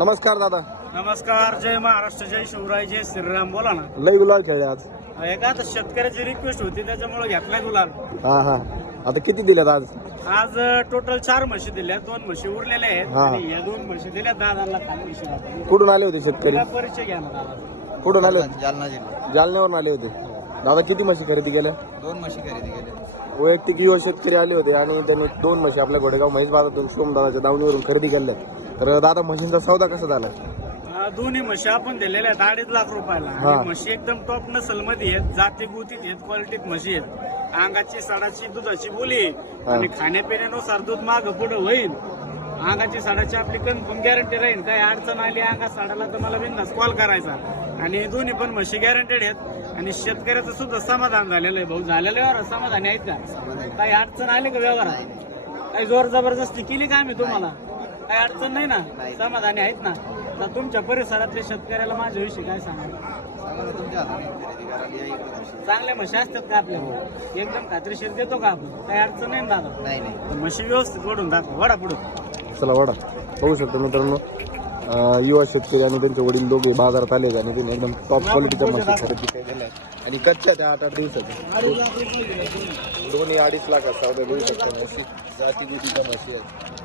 नमस्कार दादा. नमस्कार. जय महाराष्ट्र, जय शिवराय, जय श्रीराम. बोला ना. लय गुलाल खेळले आज. एका आता शेतकऱ्याची रिक्वेस्ट होती त्याच्यामुळे घेतलाय गुलाल. हा. आता किती दिल्यात आज? आज टोटल 4 म्हशी दिल्या, 2 म्हशी उरलेल्या आहेत हा. आणि या 2 म्हशी दिल्या दादाला खाली म्हशी. कुठून आले होते शेतकरी? तिला परिचय घ्या ना दादा. कुठून आले? जालना जिल्हा. जालन्यावरून आले होते. दादा किती म्हशी खरेदी केल्या? 2 म्हशी खरेदी केल्या. वैयक्तिक युवा शेतकरी आले होते आणि त्यांनी 2 म्हशी आपल्या घोडेगाव म्हैस बाजारातून सोमदादाच्या दावणीवरून खरेदी केल्या. तर दादा म्हशींचा सौदा कसा झाला? दोन्ही म्हशी आपण दिलेल्या आहेत 2.5 लाख रुपयाला. हा. आणि म्हशी एकदम टॉप नसल मध्ये आहेत, जाती गुतीत आहेत, क्वालिटीत म्हशी आहेत. अंगाची साडाची दुधाची बोली आणि खाण्यापिण्यानुसार दूध माग पुढे होईल. अंगाची साडाची आपली कन्फर्म गॅरंटी राहील. काही अडचण आली अंगात साडाला तर मला बिनधास्त कॉल करायचा. आणि दोन्ही पण म्हशी गॅरंटेड आहेत आणि शेतकऱ्याचं सुद्धा समाधान झालेलं आहे. भाऊ झालेलं व्यवहार समाधानी आहेत का? काही अडचण आली का व्यवहारात? काही जोर जबरदस्ती केली का आम्ही तुम्हाला? काही अडचण नाही ना? समाधानी आहेत ना? तर तुमच्या परिसरातल्या शेतकऱ्याला माझ्याविषयी काय सांगाल? चांगल्या म्हशी असतात का आपल्याला? एकदम खात्रीशीर देतो का आपण? काही अडचण नाही ना दादा? नाही. म्हशी व्यवस्थित ओढून दाखव. वडा पुढे. चला वडा. बघू शकतो मित्रांनो, युवा शेतकरी आणि त्यांचे वडील दोघे बाजारात आले आणि त्यांनी एकदम टॉप क्वालिटीच्या म्हशी खरेदी केलेल्या आहेत. आणि कच्च्या त्या 8-8 दिवसाच्या दोन्ही 2.5 लाखात सौदा घेऊ शकतो. म्हशी जाती गुतीच्या म्हशी आहेत.